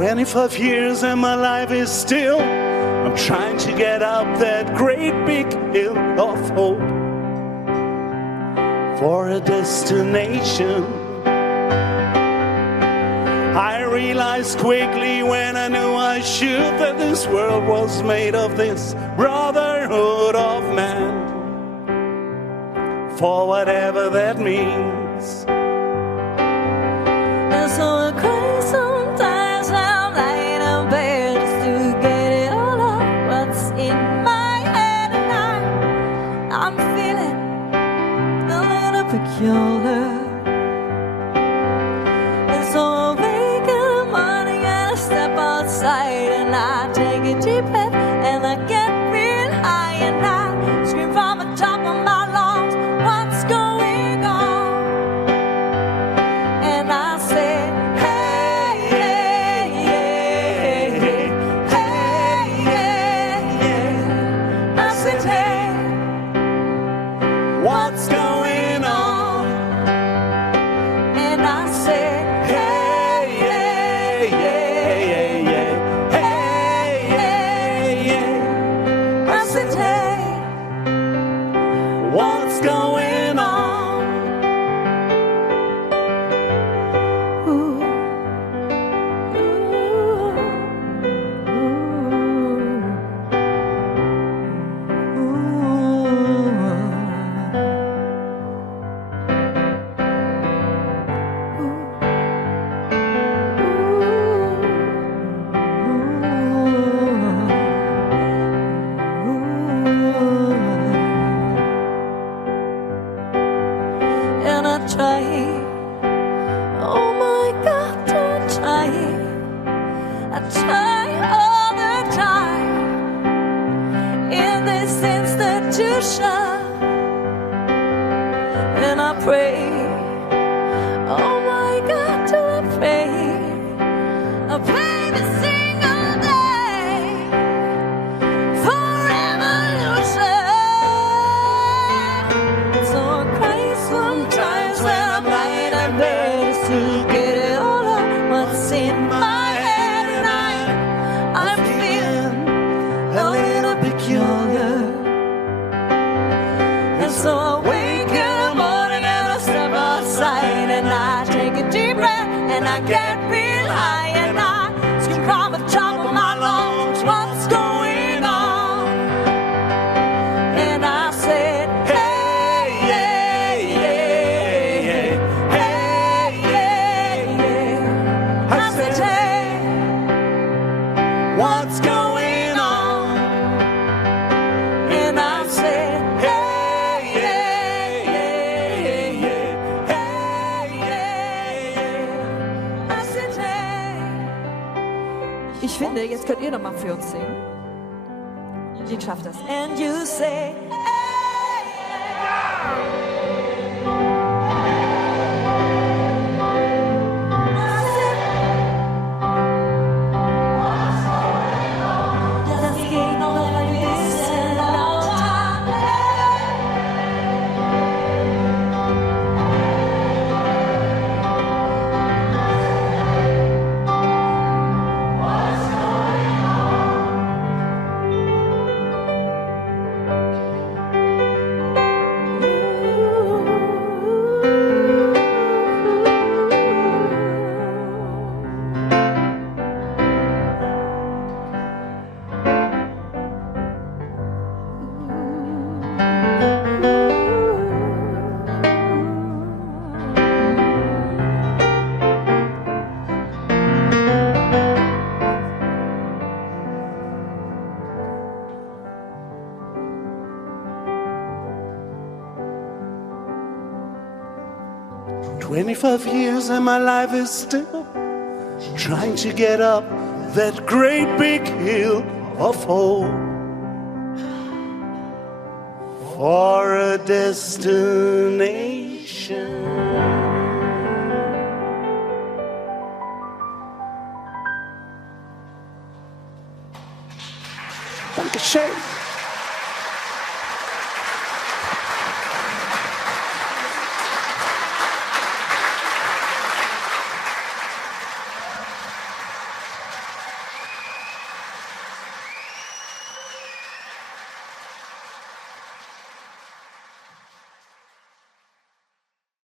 25 years and my life is still, I'm trying to get up that great big hill of hope for a destination. I realized quickly when I knew I should that this world was made of this brotherhood of man, for whatever that means. And so I cry sometimes I'm lying in bed just to get it all out what's in my head, and I'm feeling a little peculiar. And so I wake in the morning and I step outside and I take a deep breath and I get real high and I scream from the top of my lungs, what's going on? And I say, hey, hey, hey, hey, hey, hey, hey. I said, hey, What's going on? and I say, Hey, hey, hey, hey, hey, hey, hey. I said, hey, What's going on? ooh, and I try, oh my God, I try all the time in this institution, and I pray, oh my God, do I pray every single day for revolution. So I cry sometimes when I'm lying in bed just to get it all out what's in my head, and I'm feeling a little peculiar. And so I wake in the morning and I step outside and I take a deep breath and I get real high and I scream from the top of my lungs, what's going on? And I said, hey, hey, hey, hey, hey, hey, hey. I said, hey, What's going on? and I said, Hey, hey, hey, hey, hey, hey. I said, hey. Ich finde, jetzt könnt ihr noch mal für uns singen. Eugene schafft das. And you say, das geht noch ein bisschen lauter. "25 years and my life is still trying to get up that great big hill of hope for a destination." Dankeschön.